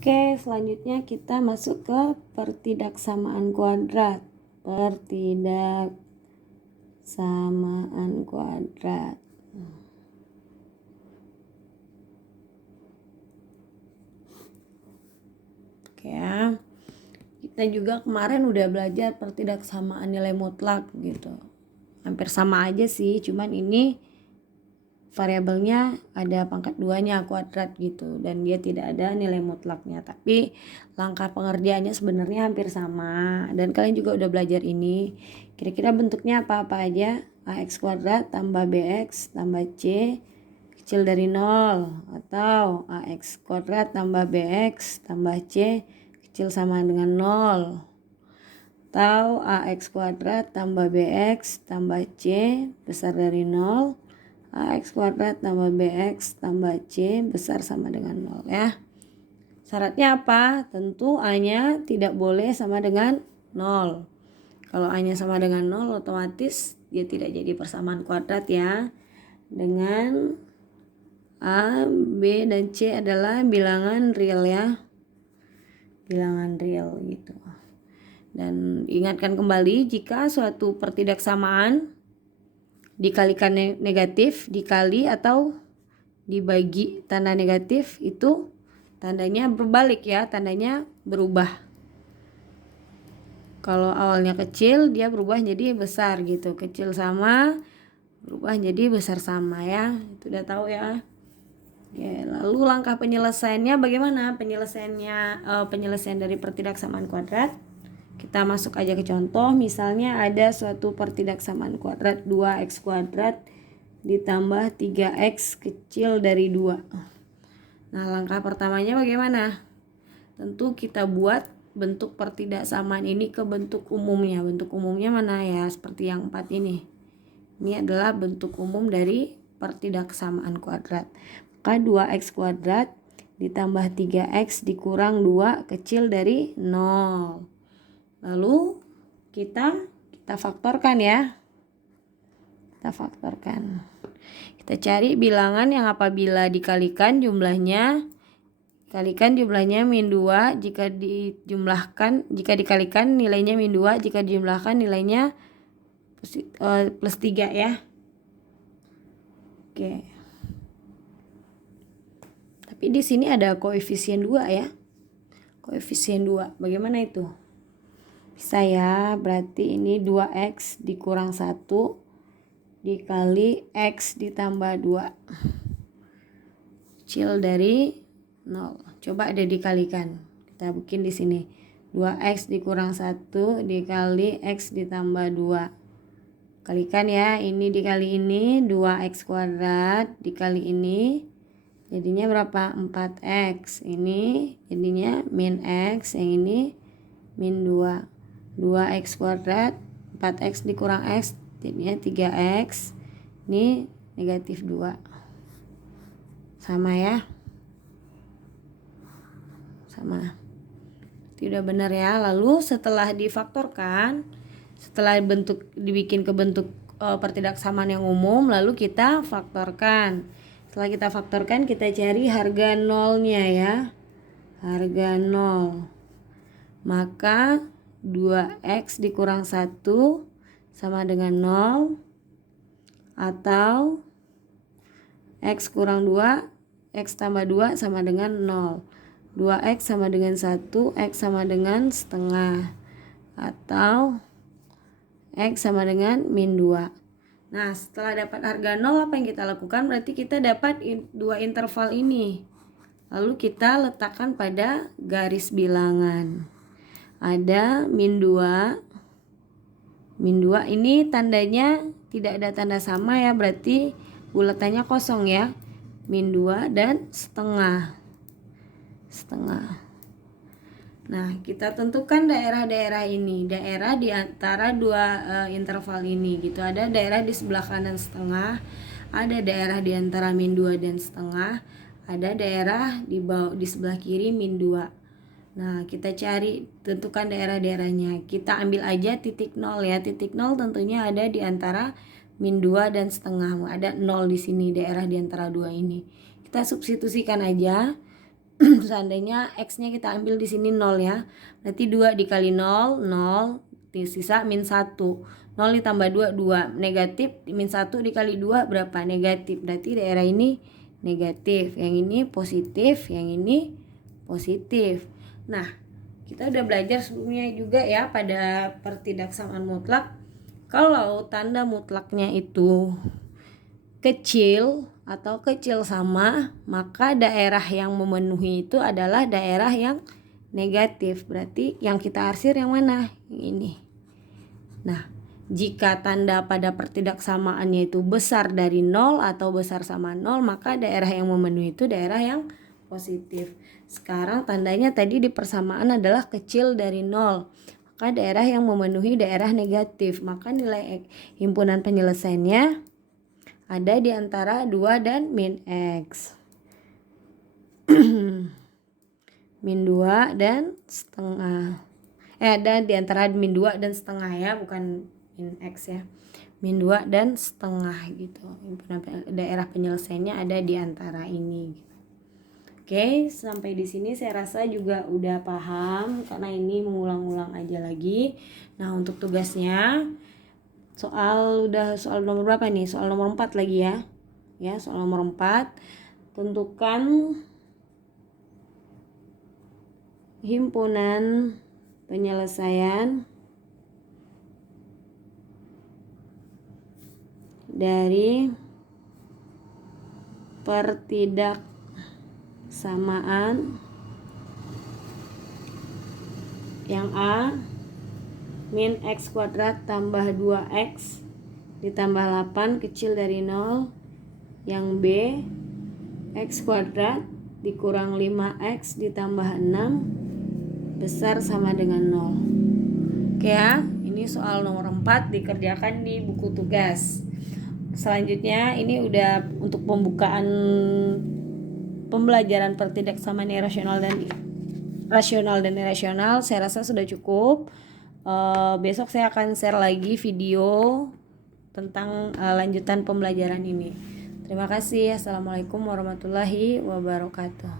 Oke, selanjutnya kita masuk ke pertidaksamaan kuadrat. Pertidaksamaan kuadrat. Oke ya. Kita juga kemarin udah belajar pertidaksamaan nilai mutlak gitu. Hampir sama aja sih, cuman ini variabelnya ada pangkat 2-nya kuadrat gitu, dan dia tidak ada nilai mutlaknya, tapi langkah pengerjaannya sebenarnya hampir sama, dan kalian juga udah belajar ini. Kira-kira bentuknya apa-apa aja? Ax kuadrat tambah bx tambah c kecil dari 0, atau ax kuadrat tambah bx tambah c kecil sama dengan 0, atau ax kuadrat tambah bx tambah c besar dari 0, ax kuadrat tambah bx tambah c besar sama dengan 0 ya. Syaratnya apa? Tentu a-nya tidak boleh sama dengan 0. Kalau a-nya sama dengan 0 otomatis dia tidak jadi persamaan kuadrat ya. Dengan a, b, dan c adalah bilangan real ya. Bilangan real gitu. Dan ingatkan kembali, jika suatu pertidaksamaan dikalikan negatif, dikali atau dibagi tanda negatif, itu tandanya berbalik ya, tandanya berubah. Kalau awalnya kecil dia berubah jadi besar gitu, kecil sama berubah jadi besar sama ya, itu udah tahu ya. Oke, lalu langkah penyelesaiannya bagaimana? Penyelesaian dari pertidaksamaan kuadrat. Kita masuk aja ke contoh, misalnya ada suatu pertidaksamaan kuadrat 2x kuadrat ditambah 3x kecil dari 2. Nah, langkah pertamanya bagaimana? Tentu kita buat bentuk pertidaksamaan ini ke bentuk umumnya. Bentuk umumnya mana ya? Seperti yang 4 ini. Ini adalah bentuk umum dari pertidaksamaan kuadrat. Maka 2x kuadrat ditambah 3x dikurang 2 kecil dari 0. Lalu kita faktorkan ya. Kita faktorkan. Kita cari bilangan yang apabila dikalikan jumlahnya min 2, jika dikalikan nilainya min 2, jika dijumlahkan nilainya plus 3 ya. Oke. Tapi di sini ada koefisien 2 ya. Koefisien 2. Bagaimana itu? Bisa ya, berarti ini 2x dikurang 1 dikali x ditambah 2 kecil dari 0. Coba ada dikalikan. Kita bikin di sini. 2x dikurang 1 dikali x ditambah 2. Kalikan ya, ini dikali ini 2x kuadrat dikali ini jadinya berapa? 4x. Ini jadinya min x, yang ini min 2. 2x kuadrat 4x dikurang x jadinya 3x. Ini negatif 2. Sama ya. Sama. Itu udah benar ya. Lalu setelah difaktorkan, setelah dibikin ke bentuk pertidaksamaan yang umum, lalu kita faktorkan. Setelah kita faktorkan, kita cari harga nolnya ya. Harga 0. Maka 2x dikurang 1 sama dengan 0, atau x kurang 2, x tambah 2 sama dengan 0. 2x sama dengan 1, x sama dengan setengah, atau x sama dengan min 2. Nah, setelah dapat harga 0, apa yang kita lakukan? Berarti kita dapat dua interval ini. Lalu kita letakkan pada garis bilangan. Ada min 2. Min 2 ini tandanya tidak ada tanda sama ya, berarti bulatannya kosong ya. Min 2 dan setengah. Nah, kita tentukan daerah-daerah ini. Daerah di antara dua interval ini gitu. Ada daerah di sebelah kanan setengah, ada daerah di antara min 2 dan setengah, ada daerah di sebelah kiri min 2. Nah, kita cari, tentukan daerah-daerahnya. Kita ambil aja titik 0 ya. Titik 0 tentunya ada di antara min 2 dan setengah. Ada 0 di sini, daerah di antara dua ini. Kita substitusikan aja. seandainya X-nya kita ambil di sini 0 ya. Berarti 2 dikali 0, 0, sisa min 1. 0 ditambah 2, 2. Negatif, min 1 dikali 2 berapa? Negatif. Berarti daerah ini negatif. Yang ini positif, yang ini positif. Nah, kita udah belajar sebelumnya juga ya pada pertidaksamaan mutlak. Kalau tanda mutlaknya itu kecil atau kecil sama, maka daerah yang memenuhi itu adalah daerah yang negatif. Berarti yang kita arsir yang mana? Yang ini. Nah, jika tanda pada pertidaksamaannya itu besar dari 0 atau besar sama 0, maka daerah yang memenuhi itu daerah yang positif. Sekarang tandanya tadi di persamaan adalah kecil dari 0. Maka daerah yang memenuhi daerah negatif. Maka nilai himpunan penyelesaiannya ada di antara 2 dan min X. Min 2 dan setengah. Dan di antara min 2 dan setengah ya, bukan min X ya. Min 2 dan setengah gitu. Daerah penyelesaiannya ada di antara ini gitu. Oke, sampai di sini saya rasa juga udah paham karena ini mengulang-ulang aja lagi. Nah, untuk tugasnya soal nomor berapa nih? Soal nomor 4 lagi ya. Ya, soal nomor 4. Tentukan himpunan penyelesaian dari pertidaksamaan yang A min X kuadrat tambah 2X ditambah 8 kecil dari 0, yang B X kuadrat dikurang 5X ditambah 6 besar sama dengan 0. Oke ya, ini soal nomor 4 dikerjakan di buku tugas. Selanjutnya ini udah untuk pembukaan pembelajaran pertidaksamaan rasional dan irasional saya rasa sudah cukup. Besok saya akan share lagi video tentang lanjutan pembelajaran ini. Terima kasih. Assalamualaikum warahmatullahi wabarakatuh.